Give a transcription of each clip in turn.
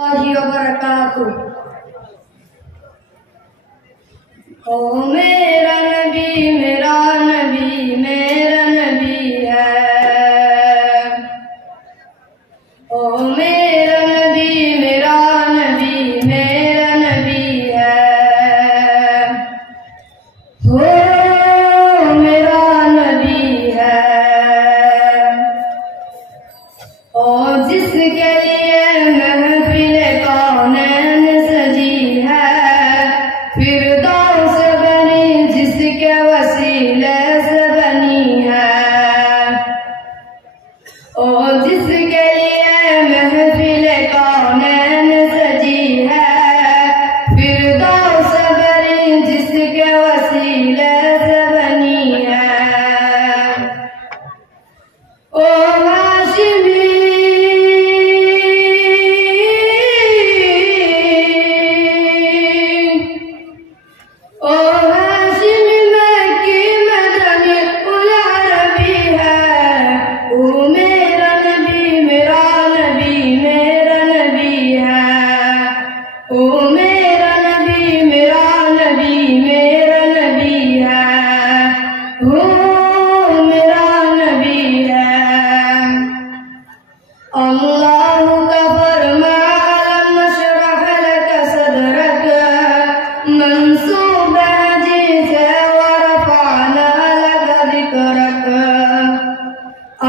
वबरकातुह। ओ मेरा नबी मेरा नबी मेरा नबी है। ओ मेरा नबी मेरा नबी मेरा नबी है। हो मेरा नबी है। और जिसके लिए महफिल कौनैन सजी है, फिरदौस बनी जिसके वसीले से बनी है। और जिसके लिए महफिल कौनैन सजी है, फिरदौस बनी जिसके वसीले से बनी है। ओ हाशिमी अल्लाह का फरमा अलम नशरह लक सदरक, मंसूब है जिसे वरफअना लक ज़िक्रक।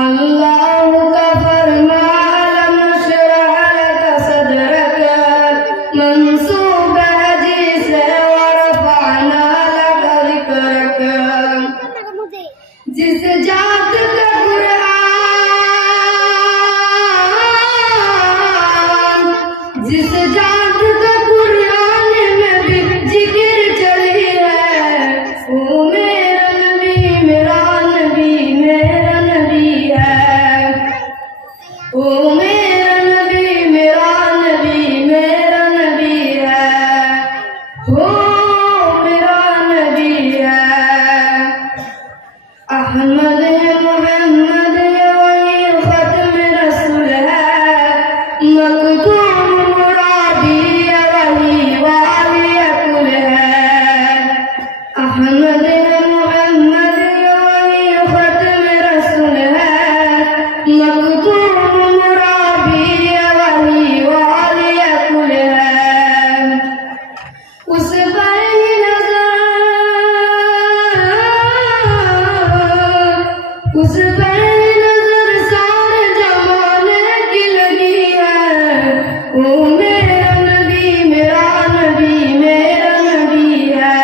अल्लाह का फरमा अलम नशरह लक सदरक, मंसूब है जिसे वरफअना लक ज़िक्रक। जिस जात का जिस जात का कुरान में भी जिक्र चली है, वो मेरा नबी मेरा नबी मेरा नबी है। वो मेरा नबी मेरा नबी मेरा नबी है। वो मेरा नबी है। अहमद है मोहम्मद है वही खत्म रसूल है, मखदूम अहमद है मोहम्मद वही खत्म रसूल है, मखदूम मुराबी वही वाली कुल है। उस पर ही नजर उस पर ही नजर सारे जमाने की लगी है। वो मेरा नबी मेरा नबी मेरा नबी है।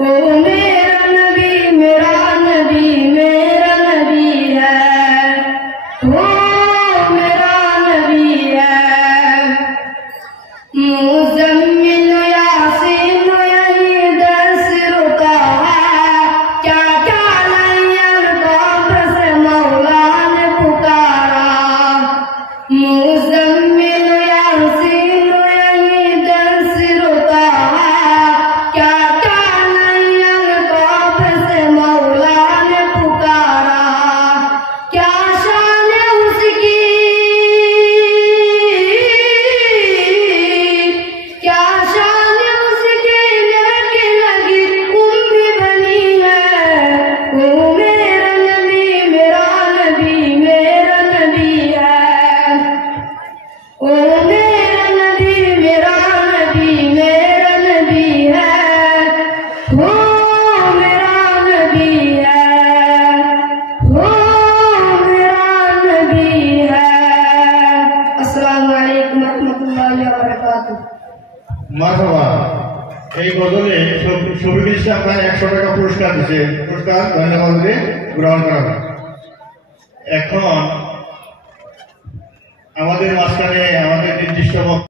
ओ मेरा नबी मेरा नबी मेरा नबी है। ओ मेरा नबी है। मुज़म्मिल यासीन यही दर्स रुका है, क्या क्या लैल कब्र से मौला ने पुकारा। मुज़म्मिल यासीन यही दर्स रुका है, क्या क्या शान उसकी, क्या शान उसकी लेके लगी उम्मी बनी है। वो मेरा नबी मेरा नबी मेरा नबी है। वो मेरा नबी मेरा नबी मेरा नबी है। वो मेरा नबी है। वो মারহাবা। এই গজলে শফিকুল ইসলাম ভাই 100 টাকা পুরস্কার দিচ্ছে। পুরস্কার ধন্যবাদ দিয়ে গ্রহণ করা হয়। এখন আমাদের মাঝখানে আমাদের নির্দিষ্ট